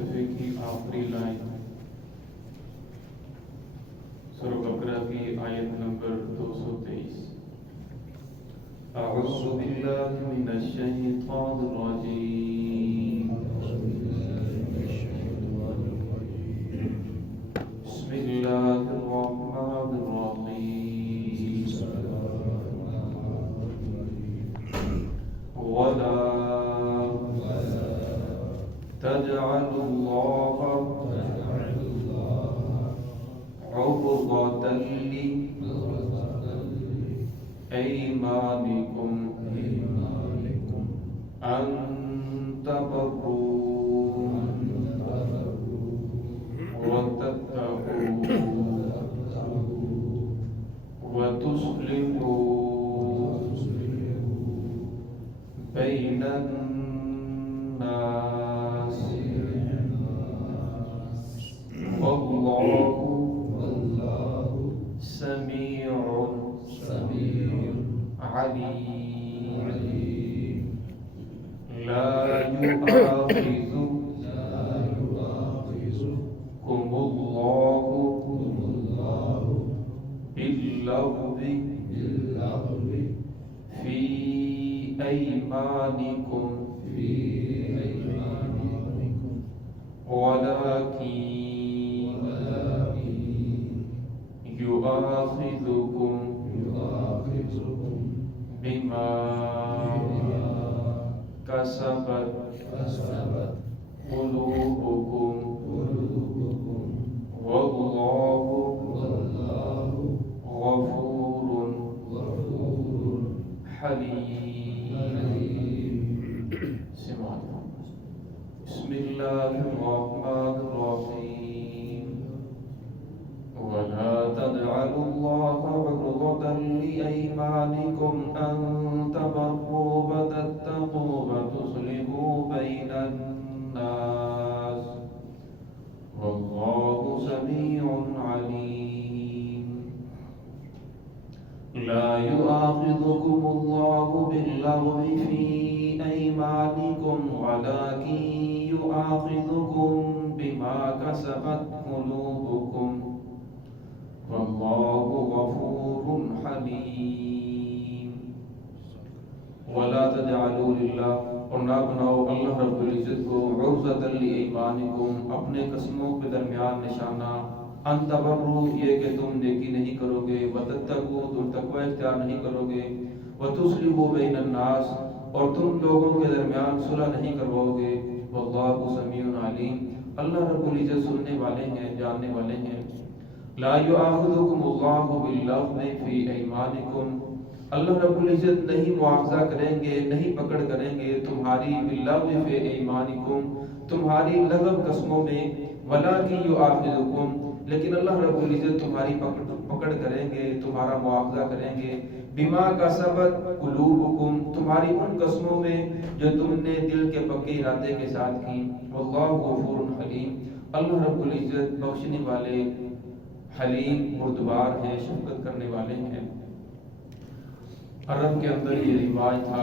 صفحے کی آخری لائن سورہ بقرہ کی آیت نمبر 223. اعوذ باللہ من الشیطان الرجیم. بسم اللہ الرحمن الرحیم. ولا تجعلوا الله عرضة لأيمانكم أن تبروا وتتقوا وتصلحوا بين الناس والله سميع عليم. لا يؤاخذكم الله باللغو في أيمانكم ولكن يؤاخذكم بما كسبت قلوبكم والله غفور حليم. بسم الله الرحمن الرحيم. ولا تجعلوا الله عرضة لأيمانكم أن تبروا وتتقوا وتصلحوا بين الناس والله سميع عليم. لا يؤاخذكم الله باللغو في أيمانكم ولكن يؤاخذكم بما كسبت قلوبكم والله غفور حليم. ولا تجعلوا لله، اور نہ بناؤ اللہ رب العزت کو عرضۃ لایمانکم، اپنے قسموں کے درمیان نشانہ، ان تبروا، یہ کہ تم نیکی نہیں کرو گے، وتتقوا، تم تقوی اختیار نہیں کرو گے، وتصلحوا بین الناس، اور تم لوگوں کے درمیان صلح نہیں کرواؤ گے، واللہ سمیع علیم، اللہ رب العزت سننے والے ہیں، جاننے والے ہیں. لا یؤاخذکم اللہ باللغو فی ایمانکم، اللہ رب العزت نہیں مواخذہ کریں گے، نہیں پکڑ کریں گے تمہاری باللغو فی ایمانکم، تمہاری لغو قسموں میں، ولکن یؤاخذکم، لیکن اللہ رب العزت تمہاری پکڑ کریں گے، تمہارا مواخذہ کریں گے، بما کسبت قلوبکم، تمہاری ان قسموں میں جو تم نے دل کے پکے ارادے کے ساتھ کی، واللہ غفور حلیم، اللہ رب العزت بخشنے والے، حلیم، بردبار ہیں، شفقت کرنے والے ہیں. عرب کے اندر یہ رواج تھا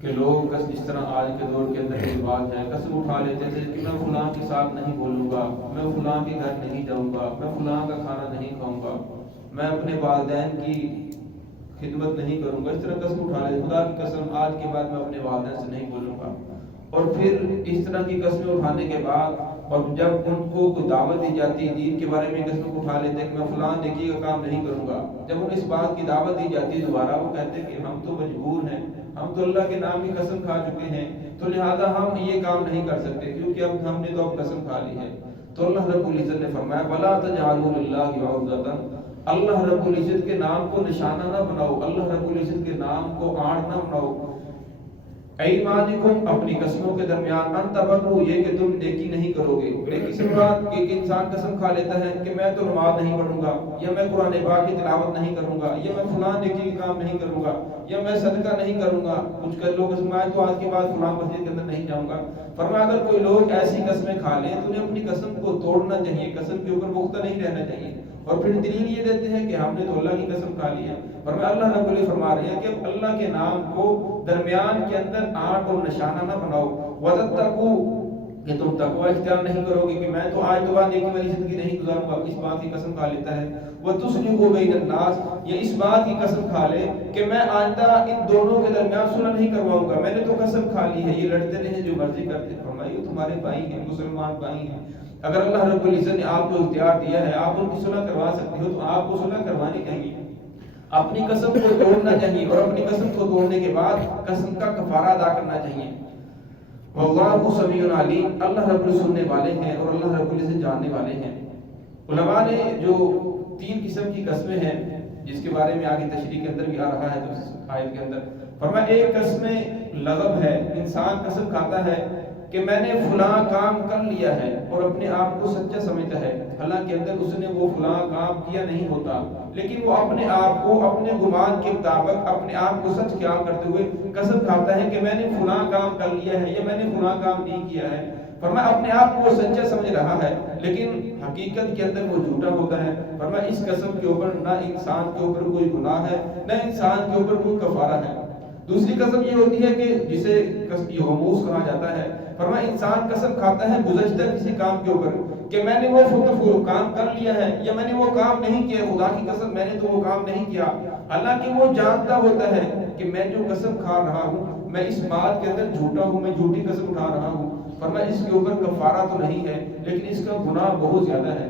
کہ لوگ اس طرح آج کے دور کے اندر یہ رواج ہے، قسم اٹھا لیتے تھے کہ میں فلاں کے ساتھ نہیں بولوں گا، میں فلاں کے گھر نہیں جاؤں گا، میں فلاں کا کھانا نہیں کھاؤں گا، میں اپنے والدین کی خدمت نہیں کروں گا. اس طرح قسم اٹھا لیتے، خدا کی قسم آج کے بعد میں اپنے والدین سے نہیں بولوں گا. اور پھر اس طرح کی قسمیں اٹھانے کے بعد، اور جب ان کو کوئی دعوت دی جاتی دین کے بارے میں، قسم اٹھا لیتے کہ میں فلاں نیکی کا کام نہیں کروں گا. جب ان اس بات کی دعوت دی جاتی دوبارہ، وہ کہتے کہ ہم تو مجبور ہیں، ہم تو اللہ کے نام کی قسم کھا چکے ہیں، تو لہذا ہم یہ کام نہیں کر سکتے کیونکہ اب ہم نے تو اب قسم کھا لی ہے. تو اللہ رب العزت نے فرمایا وَلَا تَجْعَلُوا لِلَّهِ عُرْضَةً، اللہ رب العزت کے نام کو نشانہ نہ بناؤ، اللہ رب العزت کے نام کو آڑ نہ بناؤ، ایمانکم، اپنی قسموں کے درمیان، ان تبروا، یہ کہ تم نیکی نہیں کرو گے. نیکی سے مراد کہ انسان قسم کھا لیتا ہے کہ میں تو نماز نہیں پڑھوں گا، یا میں قرآن پاک کی تلاوت نہیں کروں گا، یا میں فلاں نیکی کا کام نہیں کروں گا، یا میں صدقہ نہیں کروں گا. کچھ لوگ قسمیں تو آج کے بعد فلاں مسجد کے اندر نہیں جاؤں گا. فرمایا اگر کوئی لوگ ایسی قسمیں کھا لیں تو انہیں اپنی قسم کو توڑنا چاہیے، قسم کے اوپر پختہ نہیں رہنا چاہیے. اور پھر دلیل یہ دیتے ہیں کہ ہم نے تو اللہ کی قسم کھا لی ہے. فرمایا اللہ رب العزت فرما رہے ہیں کہ اللہ کے نام کو درمیان کے اندر آڑ اور نشانہ نہ بناؤ. وَتَتَّقُوا، کہ تم تقوی اختیار نہیں کرو گے کہ میں تو آج کے بعد نیکی والی زندگی نہیں گزاروں گا، اس بات کی قسم کھا لیتا ہے۔ وَتُصْلِحُ بَيْنَ النَّاسِ، یہ اس بات کی قسم کھا لے کہ میں آئندہ ان دونوں کے درمیان صلح نہیں کرواؤں گا، میں نے تو قسم کھا لی ہے، یہ لڑتے رہیں جو مرضی کرتے ہیں۔ فرمایا یہ تمہارے بھائی ہیں، مسلمان بھائی ہیں، اگر اللہ رب العزت نے آپ کو اختیار دیا ہے، آپ ان کی صلح کروا سکتے ہو، تو آپ کو صلح کروانی چاہیے، اپنی قسم کو توڑنا چاہیے، اور اپنی قسم کو توڑنے کے بعد قسم کا کفارہ ادا کرنا چاہیے۔ واللہ سمیع علیم، اللہ رب العزت سننے والے ہیں اور اللہ رب العزت جاننے والے ہیں۔ علماء نے جو 3 قسم کی قسمیں ہیں، جس کے بارے میں آگے تشریح کے اندر بھی آ رہا ہے آیت کے اندر، فرمایا ایک قسم لغو ہے، انسان قسم کھاتا ہے کہ میں نے فلاں کام کر لیا ہے اور اپنے آپ کو سچا سمجھتا ہے، حالانکہ اندر اس نے وہ فلاں کام کیا نہیں ہوتا، لیکن وہ اپنے آپ کو اپنے گمان کے مطابق اپنے آپ کو سچ خیال کرتے ہوئے قسم کھاتا ہے کہ میں نے فلاں کام کر لیا ہے یا میں نے فلاں کام نہیں کیا ہے۔ فرمایا اپنے آپ کو وہ سچا سمجھ رہا ہے، لیکن حقیقت کے اندر وہ جھوٹا ہوتا ہے۔ فرمایا اس قسم کے اوپر نہ انسان کے اوپر کوئی گناہ ہے، نہ انسان کے اوپر کوئی کفارہ ہے۔ دوسری قسم یہ ہوتی ہے کہ جسے غموس کہا جاتا ہے، فرمایا انسان قسم کھاتا ہے گزشتہ کسی کام کے اوپر کہ میں نے وہ کام کر لیا ہے یا میں نے وہ کام نہیں کیا، خدا کی قسم میں نے تو وہ کام نہیں کیا، حالانکہ وہ جانتا ہوتا ہے کہ میں جو قسم کھا رہا ہوں میں اس بات کے اندر جھوٹا ہوں، میں جھوٹی قسم کھا رہا ہوں۔ فرمایا اس کے اوپر کفارہ تو نہیں ہے، لیکن اس کا گناہ بہت زیادہ ہے۔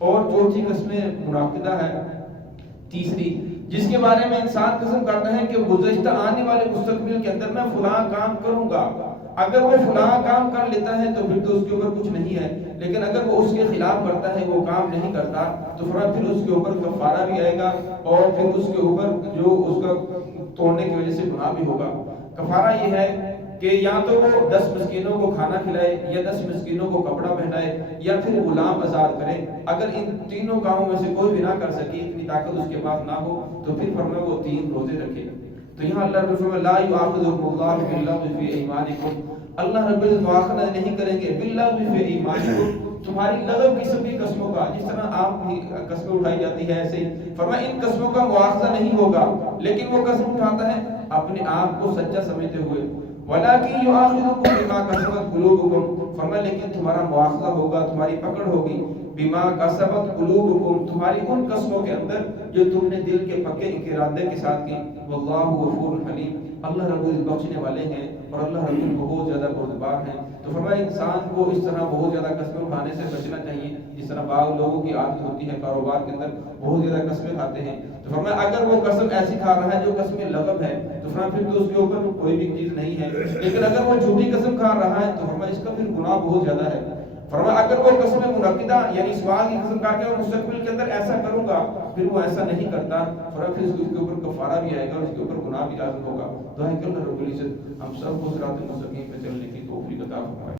اور چوتھی قسم منعقدہ ہے، تیسری، جس کے بارے میں انسان قسم کرتا ہے کہ گزشتہ آنے والے مستقبل کے اندر میں فلاں کام کروں گا، اگر وہ فلاں کام کر لیتا ہے تو پھر تو اس کے اوپر کچھ نہیں ہے، لیکن اگر وہ اس کے خلاف کرتا ہے، وہ کام نہیں کرتا، تو پھر اس کے اوپر کفارہ بھی آئے گا اور پھر اس کے اوپر جو اس کا توڑنے کی وجہ سے گناہ بھی ہوگا۔ کفارہ یہ ہے کہ یا تو وہ 10 مسکینوں کو کھانا کھلائے یا 10 مسکینوں کو کپڑا پہنائے یا پھر غلام آزاد کرے۔ اگر ان تینوں کاموں میں سے کوئی بھی نہ کر سکے، اتنی طاقت اس کے پاس نہ ہو، تو پھر فرمایا وہ 3 روزے رکھے۔ تو یہاں اللہ رب العزت لا یؤاخذکم اللہ باللغو فی ایمانکم، اللہ رب العزت مؤاخذہ نہیں کریں گے باللغو فی ایمانکم، تمہاری لغو کی سبھی قسموں کا، جس طرح آپ بھی قسمیں اٹھائی جاتی ہے ایسے ہی فرمایا ان قسموں کا مؤاخذہ نہیں ہوگا، لیکن وہ قسم اٹھاتا ہے اپنے آپ کو سچا سمجھتے ہوئے۔ وَلَٰكِن يُؤَاخِذُكُم بِمَا كَسَبَتْ قُلُوبُكُم، فرمایا لیکن تمہارا مؤاخذہ ہوگا، تمہاری پکڑ ہوگی، بِمَا كَسَبَتْ قُلُوبُكُم، تمہاری ان قسموں کے اندر جو تم نے دل کے پکے ارادے کے ساتھ کی۔ وَاللَّهُ غَفُورٌ حَلِيمٌ، اللہ رب العزت بخشنے والے ہیں اور اللہ رب العزت بہت زیادہ بردبار ہیں۔ تو فرمایا انسان کو اس طرح بہت زیادہ قسمیں اٹھانے سے بچنا چاہیے، جس طرح بعض لوگوں کی عادت ہوتی ہے کاروبار کے اندر بہت زیادہ قسمیں کھاتے ہیں۔ تو فرمایا اگر وہ قسم ایسی کھا رہا ہے جو قسم لغو ہے، تو فرمایا پھر تو اس کے اوپر کوئی بھی چیز نہیں ہے، لیکن اگر وہ جھوٹی قسم کھا رہا ہے تو فرمایا اس کا پھر گناہ بہت زیادہ ہے۔ فرمایا اگر وہ قسم منعقدہ یعنی سوال کی قسم کھا کے اور مستقبل کے اندر ایسا کروں گا، پھر وہ ایسا نہیں کرتا، فرمایا پھر اس کے اوپر کفارہ بھی آئے گا اور اس کے اوپر گناہ بھی لازم ہوگا۔ دعا ہے کہ اللہ رب العزت ہم سب کو صراط مستقیم پہ چلنے کی توفیق عطا فرمائے۔